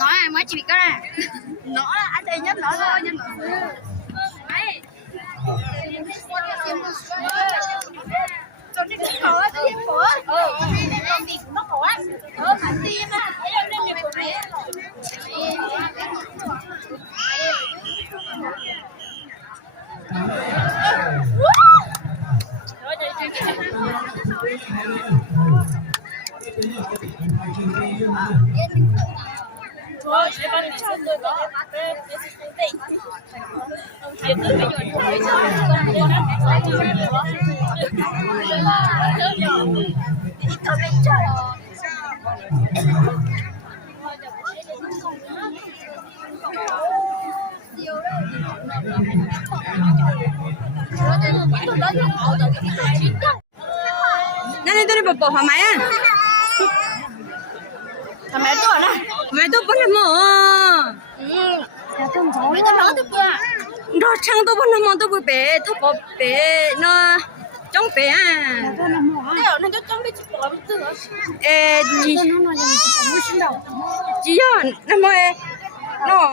Nói ai mới chỉ biết cái này. Nó là anh thấy nhất nó thôi nhưng đấy. Cho nên cái cổ á, tiêm cổ á. Bị nó cổ á. Phải tiêm á. Thôi, để ba cho người đó. Để Nanti tu ni bapa hamai ah. Hamai tu lah. Hamai tu pun nama. Hamai tu nama tu pun. Đó chăng tu pun nama tu pun bé, tu có bé nó trong bé à. nó trong cái chụp bấm từ. Ê, chị à, năm mươi nó.